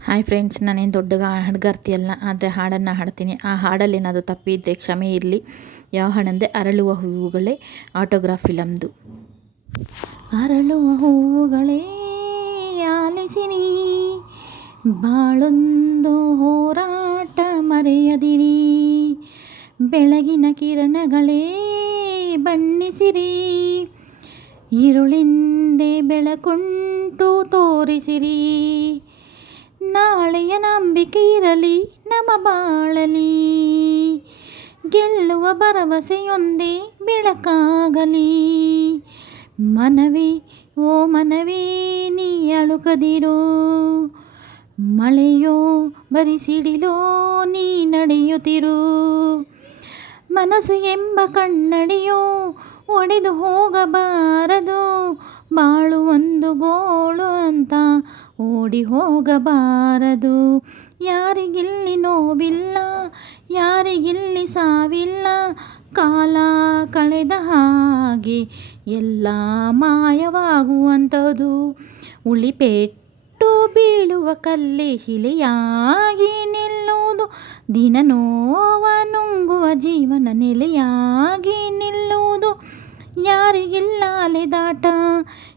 Hi friends ನಾನೇನು ದೊಡ್ಡ ಹಾಡುಗಾರ್ತಿ ಅಲ್ಲ ಆದರೆ ಹಾಡನ್ನು ಹಾಡ್ತೀನಿ ಆ ಹಾಡಲ್ಲಿ ಏನಾದರೂ ತಪ್ಪಿದ್ದರೆ ಕ್ಷಮೆ ಇರಲಿ ಯಾವ ಹಾಡಂದರೆ ಅರಳುವ ಹೂವುಗಳೇ ಆಟೋಗ್ರಾಫ್ ಫಿಲಮ್ದು ಅರಳುವ ಹೂವುಗಳೇ ಆಲಿಸಿರಿ ಬಾಳೊಂದು ಹೋರಾಟ ಮರೆಯದಿರಿ ಬೆಳಗಿನ ಕಿರಣಗಳೇ ಬಣ್ಣಿಸಿರಿ ഇരുളിൻ്റെ ಬೆಳಕುಂಟು ತೋರಿಸಿರಿ ನಾಳೆಯ ನಂಬಿಕೆ ಇರಲಿ ನಮ್ಮ ಬಾಳಲಿ. ಗೆಲ್ಲುವ ಭರವಸೆಯೊಂದೇ ಬೆಳಕಾಗಲಿ. ಮನವಿ, ಓ ಮನವಿ, ನೀ ಅಳುಕದಿರೋ. ಮಳೆಯೋ, ಬರಿಸಿಡಿಲೋ, ನೀ ನಡೆಯುತ್ತಿರು. ಮನಸ್ಸು ಎಂಬ ಕನ್ನಡಿಯೋ ಒಡೆದು ಹೋಗಬಾರದು. ಬಾಳು ಒಂದು ಗೋಳು ಅಂತ ಓಡಿ ಹೋಗಬಾರದು. ಯಾರಿಗಿಲ್ಲಿ ನೋವಿಲ್ಲ, ಯಾರಿಗಿಲ್ಲಿ ಸಾವಿಲ್ಲ, ಕಾಲ ಕಳೆದ ಹಾಗೆ ಎಲ್ಲ ಮಾಯವಾಗುವಂಥದ್ದು ಉಳಿಪೆಟ್ಟು ಬೀಳುವ ಕಲ್ಲೆ ಶಿಲೆಯಾಗಿ ನಿಲ್ಲುವುದು ದಿನ ನೋವ ನುಂಗುವ ಜೀವನ ನೆಲೆಯಾಗಿ ನಿಲ್ಲುವುದು. ಯಾರಿಗಿಲ್ಲ ಅಲೆದಾಟ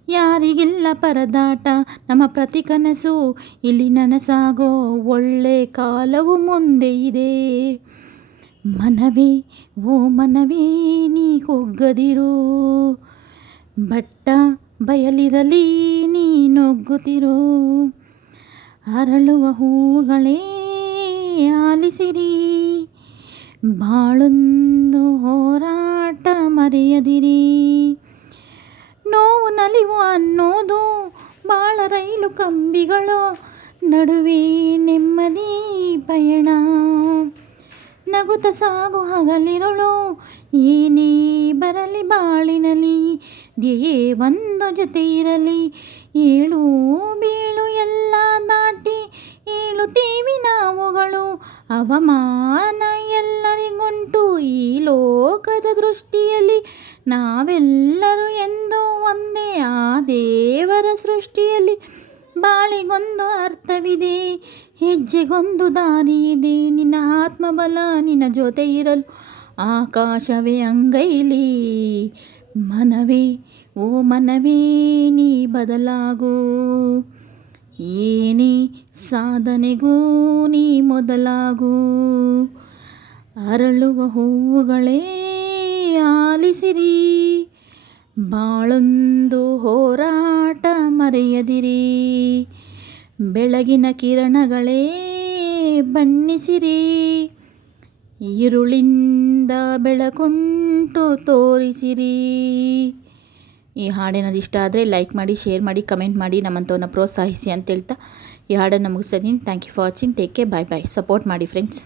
ಯಾರಿಗಿಲ್ಲ ಪರದಾಟ. ನಮ್ಮ ಪ್ರತಿ ಕನಸು ಇಲ್ಲಿ ನನಸಾಗೋ ಒಳ್ಳೆ ಕಾಲವು ಮುಂದೆ ಇದೆ. ಮನವೇ, ಓ ಮನವೇ, ನೀ ಕುಗ್ಗದಿರು. ಬಟ್ಟ ಬಯಲಿರಲಿ, ನೀ ನುಗ್ಗುತ್ತಿರು. ಅರಳುವ ಹೂಗಳೇ ಆಲಿಸಿರಿ. ಬಾಳೊಂದು ಹೋರಾಟ ಮರೆಯದಿರಿ. ನೋವು ನಲಿವು ಅನ್ನೋದು ಬಾಳ ರೈಲು ಕಂಬಿಗಳು ನಡುವೆ ನೆಮ್ಮದಿ ಪಯಣ. ನಗುತ ಸಾಗು ಹಗಲಿರುಳು, ಏನೇ ಬರಲಿ ಬಾಳಿನಲಿ ದೇ ಒಂದು ಜೊತೆ ಇರಲಿ. ಏಳು ಬೀಳು ಎಲ್ಲ ದಾಟಿ ಏಳುತ್ತೀವಿ ನಾವುಗಳು, ಅವಮಾನ ಎಲ್ಲರಿಗುಂಟು ಈ ಲೋಕದ ದೃಷ್ಟಿಯಲ್ಲಿ. ನಾವೆಲ್ಲರೂ ಎಂದು ಒಂದೇ ಆ ದೇವರ ಸೃಷ್ಟಿಯಲ್ಲಿ. ಬಾಳಿಗೊಂದು ಅರ್ಥವಿದೆ, ಹೆಜ್ಜೆಗೊಂದು ದಾರಿ ನಿನ್ನ ಆತ್ಮಬಲ ನಿನ್ನ ಜೊತೆ ಇರಲು ಆಕಾಶವೇ ಅಂಗೈಲಿ. ಮನವೇ, ಓ ಮನವೇ, ನೀ ಬದಲಾಗು. ಏನೇ ಸಾಧನೆಗೂ ನೀ ಮೊದಲಾಗು. ಅರಳುವ ಹೂವುಗಳೇ ಆಲಿಸಿರಿ. ಬಾಳೊಂದು ಹೋರಾಟ ಮರೆಯದಿರಿ. ಬೆಳಗಿನ ಕಿರಣಗಳೇ ಬಣ್ಣಿಸಿರಿ. ಈರುಳಿಂದ ಬೆಳಕುಂಟು ತೋರಿಸಿರಿ. ಈ ಹಾಡೇನಾದ್ರು ಇಷ್ಟ ಆದರೆ ಲೈಕ್ ಮಾಡಿ ಶೇರ್ ಮಾಡಿ ಕಮೆಂಟ್ ಮಾಡಿ ನಮ್ಮಂಥವನ್ನ ಪ್ರೋತ್ಸಾಹಿಸಿ ಅಂತ ಹೇಳ್ತಾ ಈ ಹಾಡನ್ನು ಮುಗಿಸ್ತೀನಿ thank you for watching take care bye bye support ಮಾಡಿ ಫ್ರೆಂಡ್ಸ್